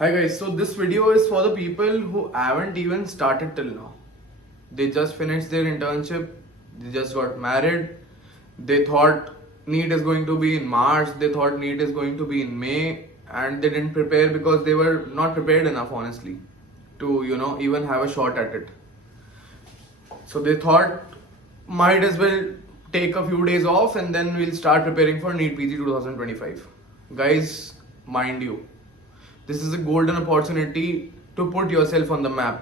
Hi guys, so this video is for the people who haven't even started till now. They just finished their internship, they just got married, they thought NEET is going to be in March, they thought NEET is going to be in May, and they didn't prepare because they were not prepared enough, honestly, to even have a shot at it. So they thought might as well take a few days off and then we'll start preparing for NEET PG 2025. Guys, mind you, this is a golden opportunity to put yourself on the map,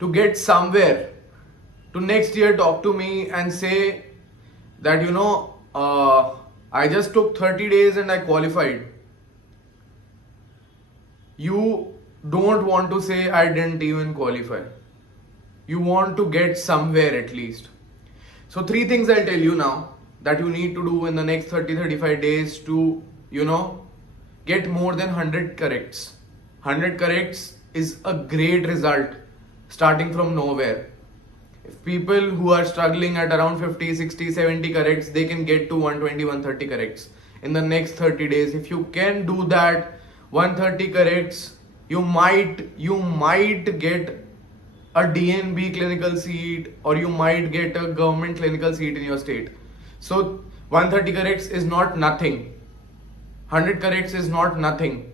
to get somewhere, to next year talk to me and say that I just took 30 days and I qualified. You don't want to say I didn't even qualify. You want to get somewhere at least. So 3 things I'll tell you now that you need to do in the next 30-35 days to get more than 100 corrects. 100 corrects is a great result starting from nowhere. If people who are struggling at around 50, 60, 70 corrects, they can get to 120, 130 corrects in the next 30 days. If you can do that, 130 corrects, you might get a DNB clinical seat, or you might get a government clinical seat in your state. So 130 corrects is not nothing. 100 corrects is not nothing.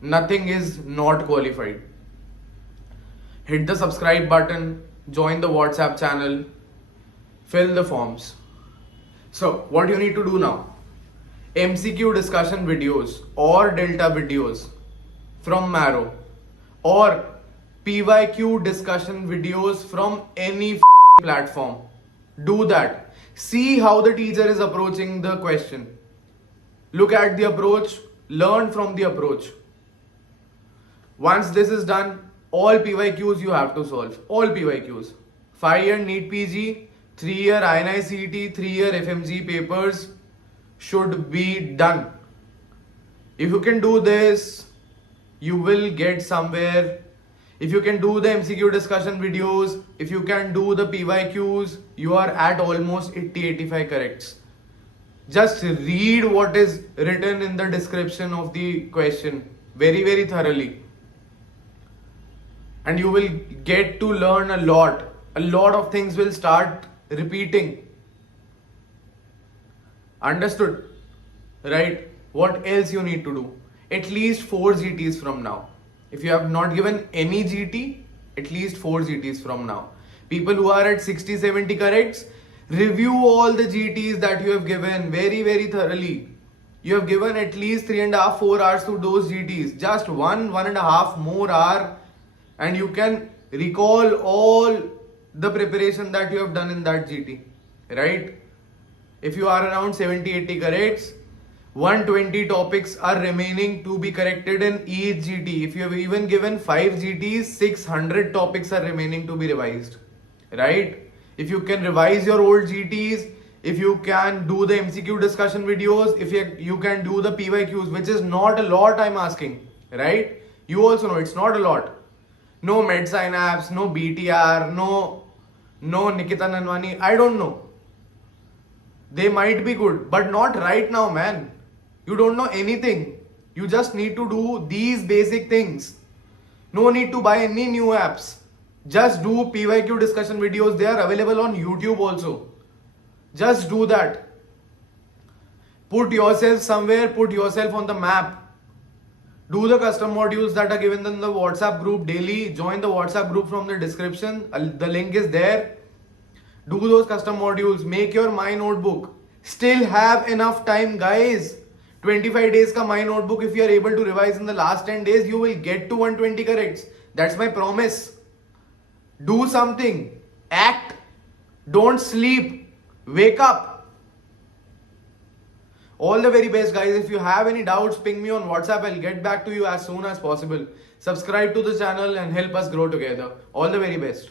Nothing is not qualified. Hit the subscribe button, join the WhatsApp channel, fill the forms. So what you need to do now? MCQ discussion videos or Delta videos from Marrow, or PYQ discussion videos from any platform. Do that. See how the teacher is approaching the question. Look at the approach, learn from the approach. Once this is done, all PYQs you have to solve. All PYQs. 5-year NEET PG, 3-year INI CET, 3-year FMG papers should be done. If you can do this, you will get somewhere. If you can do the MCQ discussion videos, if you can do the PYQs, you are at almost 80-85 corrects. Just read what is written in the description of the question very, very thoroughly. And you will get to learn a lot. A lot of things will start repeating. Understood? Right? What else you need to do? At least 4 GTs from now. If you have not given any GT, at least 4 GTs from now. People who are at 60-70 corrects, review all the GTs that you have given very, very thoroughly. You have given at least 3.5-4 hours to those GTs. Just 1.5 more hour, and you can recall all the preparation that you have done in that GT. Right? If you are around 70-80 corrects, 120 topics are remaining to be corrected in each GT. If you have even given 5 GTs, 600 topics are remaining to be revised. Right? If you can revise your old GTs, if you can do the MCQ discussion videos, if you can do the PYQs, which is not a lot, I'm asking. Right? You also know it's not a lot. No MedSynapse, no BTR, no Nikita Nanwani. I don't know. They might be good, but not right now, man. You don't know anything. You just need to do these basic things. No need to buy any new apps. Just do PYQ discussion videos. They are available on YouTube also. Just do that. Put yourself somewhere, put yourself on the map. Do the custom modules that are given in the WhatsApp group daily. Join the WhatsApp group from the description. The link is there. Do those custom modules. Make your My Notebook. Still have enough time, guys. 25 days ka My Notebook. If you are able to revise in the last 10 days, you will get to 120 corrects. That's my promise. Do something. Act. Don't sleep. Wake up. All the very best, guys. If you have any doubts, ping me on WhatsApp. I'll get back to you as soon as possible. Subscribe to the channel and help us grow together. All the very best.